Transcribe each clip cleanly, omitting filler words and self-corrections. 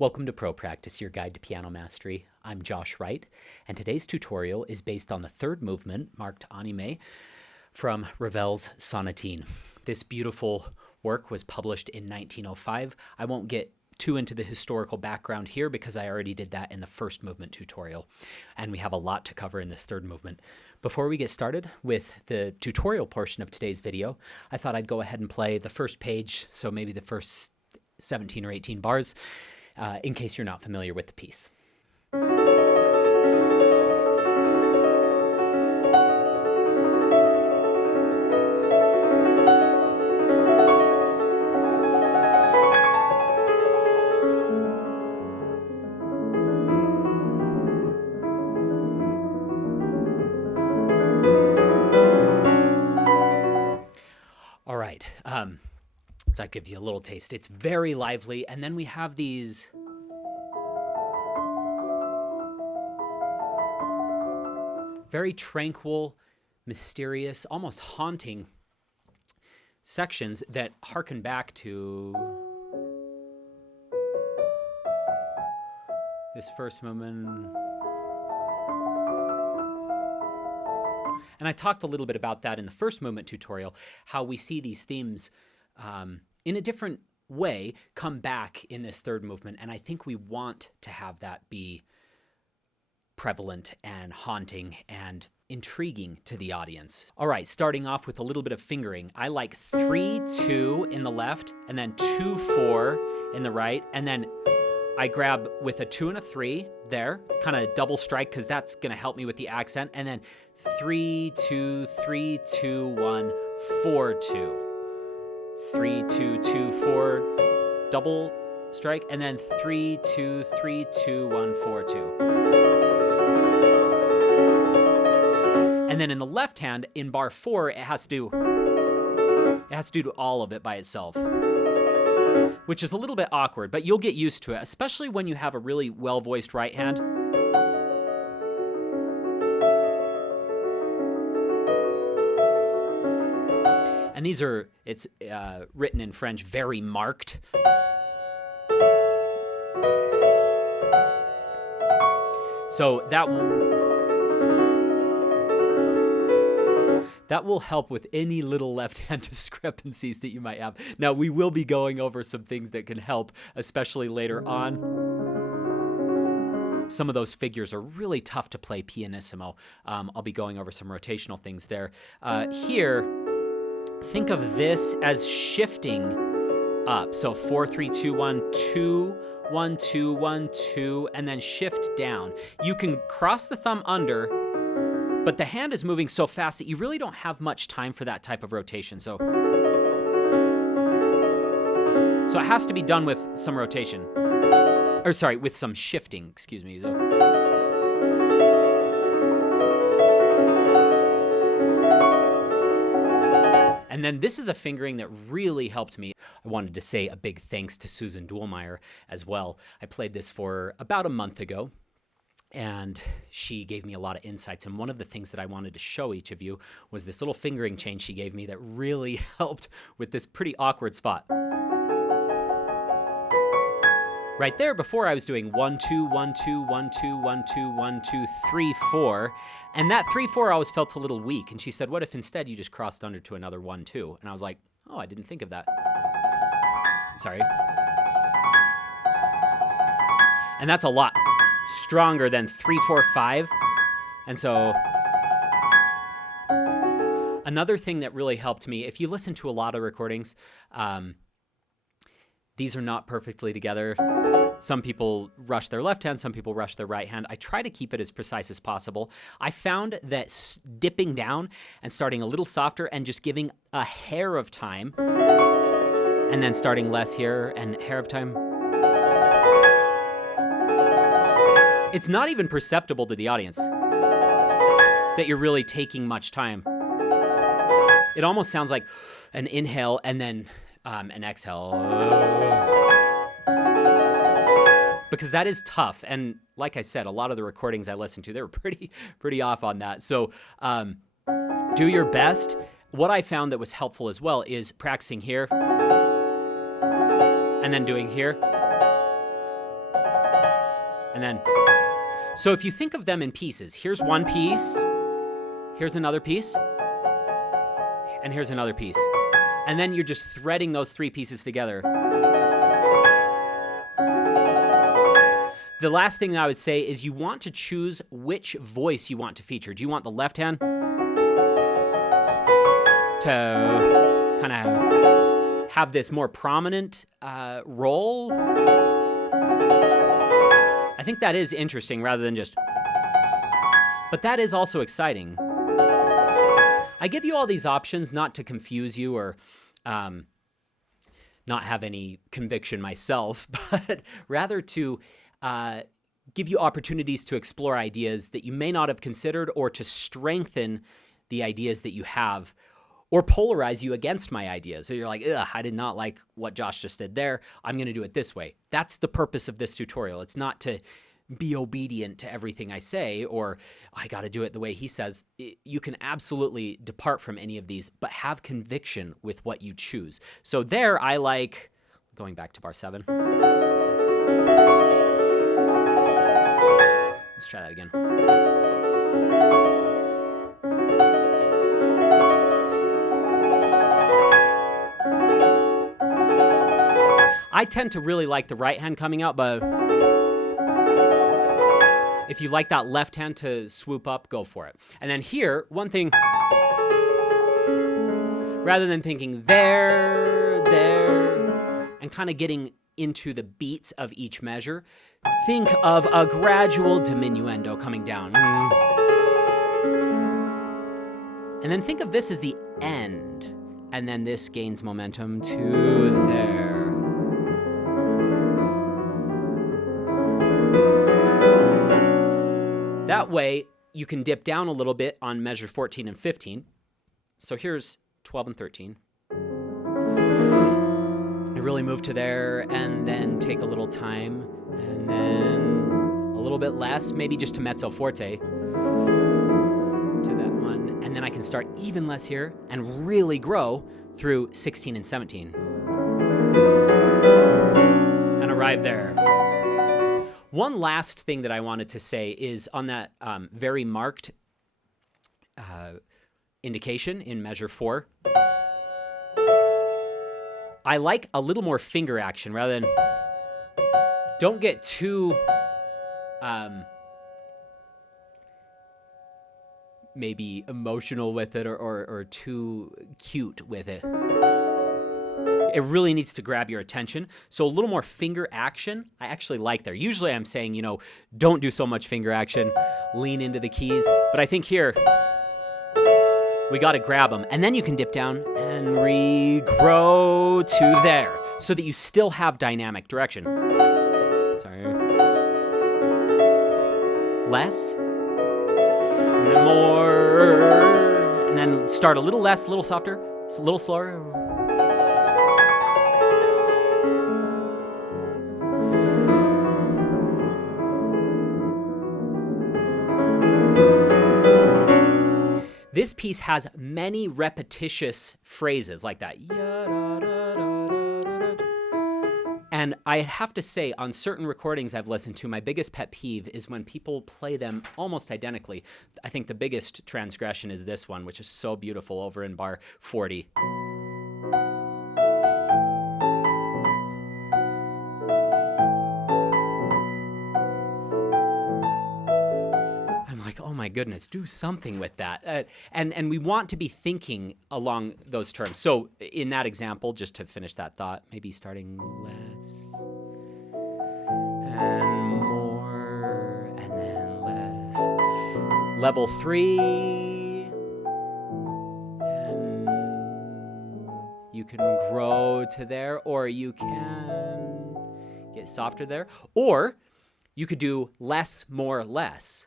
Welcome to Pro Practice, your guide to piano mastery. I'm Josh Wright, and today's tutorial is based on the third movement, marked Animé, from Ravel's Sonatine. This beautiful work was published in 1905. I won't get too into the historical background here because I already did that in the first movement tutorial, and we have a lot to cover in this third movement. Before we get started with the tutorial portion of today's video, I thought I'd go ahead and play the first page, so maybe the first 17 or 18 bars, in case you're not familiar with the piece. All right, so that gives you a little taste. It's very lively, and then we have these very tranquil, mysterious, almost haunting sections that harken back to this first movement. And I talked a little bit about that in the first movement tutorial, how we see these themes in a different way come back in this third movement. And I think we want to have that be prevalent and haunting and intriguing to the audience. All right, starting off with a little bit of fingering. I like 3-2 in the left, and then 2-4 in the right, and then I grab with a 2 and a 3 there, kind of double strike because that's going to help me with the accent, and then 3-2, 3-2, 1-4-2. 3-2, 2-4, double strike, and then 3-2, 3-2, 1-4-2. And then in the left hand, in bar 4, it has to do all of it by itself, which is a little bit awkward, but you'll get used to it, especially when you have a really well-voiced right hand. And these are, it's written in French, very marked. So that will help with any little left-hand discrepancies that you might have. Now, we will be going over some things that can help, especially later on. Some of those figures are really tough to play pianissimo. I'll be going over some rotational things there. Here, think of this as shifting up. So 4, 3, 2, 1, 2, 1, 2, 1, 2, and then shift down. You can cross the thumb under, but the hand is moving so fast that you really don't have much time for that type of rotation. So it has to be done with some rotation. Or sorry, with some shifting, excuse me. And then this is a fingering that really helped me. I wanted to say a big thanks to Susan Duhlmeyer as well. I played this for about a month ago, and she gave me a lot of insights. And one of the things that I wanted to show each of you was this little fingering change she gave me that really helped with this pretty awkward spot. Right there, before I was doing 1, 2, 1, 2, 1, 2, 1, 2, 1, 2, 3, 4. And that 3, 4 always felt a little weak. And she said, what if instead you just crossed under to another 1, 2? And I was like, oh, I didn't think of that. Sorry. And that's a lot stronger than 3, 4, 5. And so another thing that really helped me, if you listen to a lot of recordings, these are not perfectly together. Some people rush their left hand, some people rush their right hand. I try to keep it as precise as possible. I found that dipping down and starting a little softer and just giving a hair of time, and then starting less here and hair of time, it's not even perceptible to the audience that you're really taking much time. It almost sounds like an inhale and then an exhale. Because that is tough. And like I said, a lot of the recordings I listened to, they were pretty off on that. So do your best. What I found that was helpful as well is practicing here and then doing here. And then, so if you think of them in pieces, here's one piece, here's another piece, and here's another piece. And then you're just threading those three pieces together. The last thing I would say is you want to choose which voice you want to feature. Do you want the left hand to kind of have this more prominent role? I think that is interesting rather than just... But that is also exciting. I give you all these options not to confuse you or not have any conviction myself, but rather to give you opportunities to explore ideas that you may not have considered or to strengthen the ideas that you have or polarize you against my ideas. So you're like, ugh, I did not like what Josh just did there. I'm going to do it this way. That's the purpose of this tutorial. It's not to be obedient to everything I say or I got to do it the way he says. You can absolutely depart from any of these, but have conviction with what you choose. So there I like, going back to bar 7. Let's try that again. I tend to really like the right hand coming out, but if you like that left hand to swoop up, go for it. And then here, one thing, rather than thinking there, and kind of getting into the beats of each measure, think of a gradual diminuendo coming down. And then think of this as the end. And then this gains momentum to there. That way, you can dip down a little bit on measure 14 and 15. So here's 12 and 13. I really move to there and then take a little time and then a little bit less, maybe just to mezzo forte to that one. And then I can start even less here and really grow through 16 and 17. And arrive there. One last thing that I wanted to say is on that very marked indication in measure 4, I like a little more finger action rather than, don't get too maybe emotional with it or too cute with it. It really needs to grab your attention. So a little more finger action, I actually like there. Usually I'm saying, you know, don't do so much finger action, lean into the keys. But I think here, we got to grab them. And then you can dip down and regrow to there so that you still have dynamic direction. Sorry. Less. And then more. And then start a little less, a little softer, a little slower. This piece has many repetitious phrases like that. And I have to say, on certain recordings I've listened to, my biggest pet peeve is when people play them almost identically. I think the biggest transgression is this one, which is so beautiful over in bar 40. Oh my goodness, do something with that. And we want to be thinking along those terms. So in that example, just to finish that thought, maybe starting less and more and then less. Level 3. And you can grow to there, or you can get softer there. Or you could do less, more, less.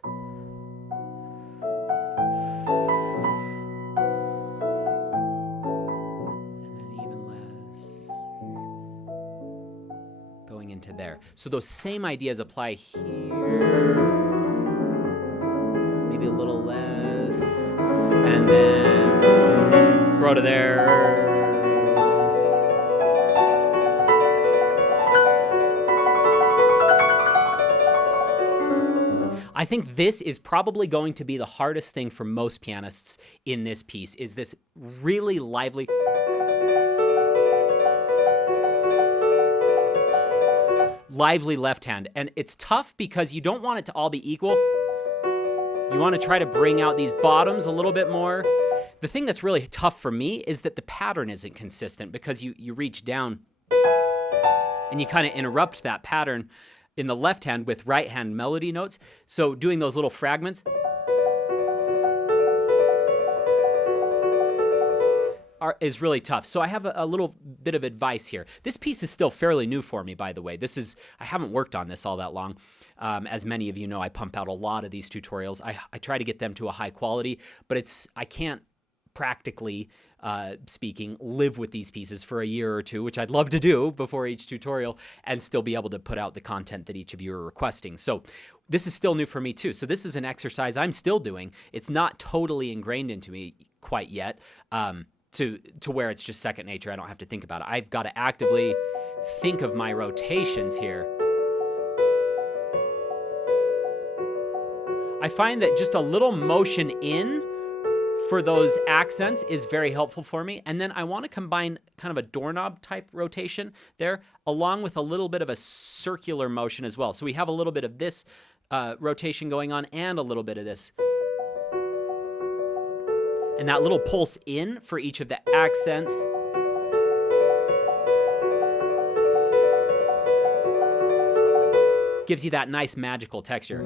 Into there. So those same ideas apply here. Maybe a little less. And then grow to there. think this is probably going to be the hardest thing for most pianists in this piece, is this really lively left hand. And it's tough because you don't want it to all be equal. You want to try to bring out these bottoms a little bit more. The thing that's really tough for me is that the pattern isn't consistent, because you reach down and you kind of interrupt that pattern in the left hand with right hand melody notes. So doing those little fragments is really tough. So I have a little bit of advice here. This piece is still fairly new for me, by the way. I haven't worked on this all that long. As many of you know, I pump out a lot of these tutorials. I try to get them to a high quality, but I can't, practically speaking, live with these pieces for a year or two, which I'd love to do before each tutorial, and still be able to put out the content that each of you are requesting. So this is still new for me too. So this is an exercise I'm still doing. It's not totally ingrained into me quite yet, to where it's just second nature. I don't have to think about it. I've got to actively think of my rotations here. I find that just a little motion in for those accents is very helpful for me. And then I want to combine kind of a doorknob type rotation there, along with a little bit of a circular motion as well. So we have a little bit of this rotation going on and a little bit of this. And that little pulse in for each of the accents gives you that nice magical texture.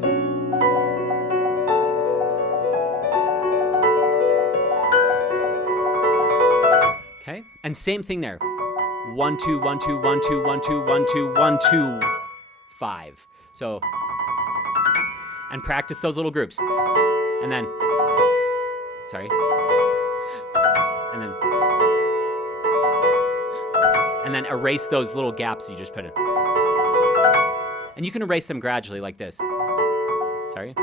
Okay, and same thing there. 1, 2, 1, 2, 1, 2, 1, 2, 1, 2, 1, 2, 5. So, and practice those little groups. And then, sorry. And then erase those little gaps you just put in. And you can erase them gradually like this. Sorry.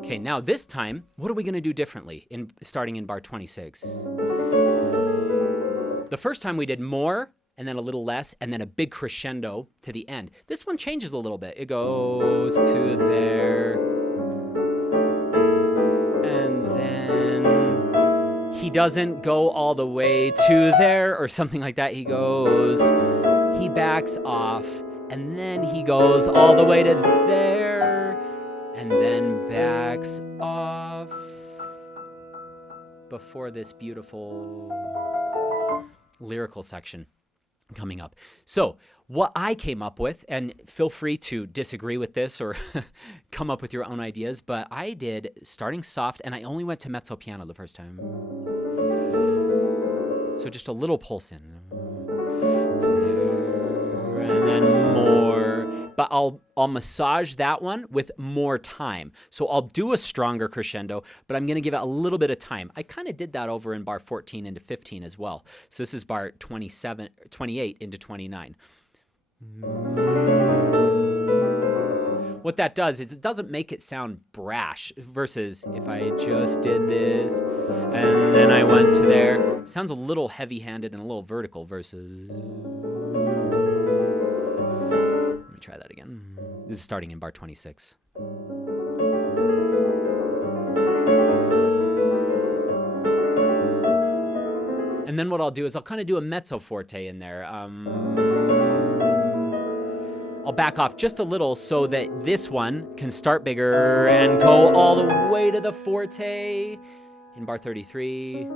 Okay, now this time, what are we going to do differently starting in bar 26? The first time we did more, and then a little less, and then a big crescendo to the end. This one changes a little bit. It goes to there, and then he doesn't go all the way to there or something like that. He backs off, and then he goes all the way to there, and then backs off before this beautiful lyrical section coming up. So what I came up with, and feel free to disagree with this or come up with your own ideas, but I did starting soft, and I only went to mezzo piano the first time. So just a little pulse in. To there, and then more. But I'll massage that one with more time. So I'll do a stronger crescendo, but I'm going to give it a little bit of time. I kind of did that over in bar 14 into 15 as well. So this is bar 28 into 29. What that does is it doesn't make it sound brash versus if I just did this and then I went to there. It sounds a little heavy-handed and a little vertical versus... Try that again. This is starting in bar 26. And then what I'll do is I'll kind of do a mezzo forte in there. I'll back off just a little so that this one can start bigger and go all the way to the forte in bar 33.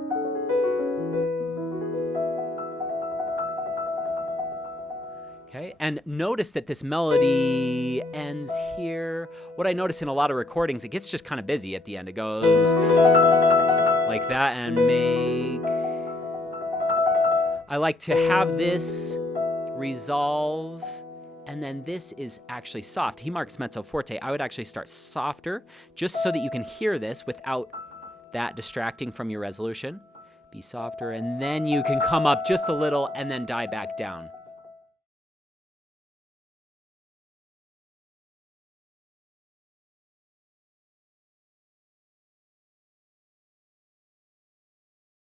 Okay, and notice that this melody ends here. What I notice in a lot of recordings, it gets just kind of busy at the end. It goes like that and make... I like to have this resolve, and then this is actually soft. He marks mezzo forte. I would actually start softer, just so that you can hear this without that distracting from your resolution. Be softer, and then you can come up just a little and then die back down.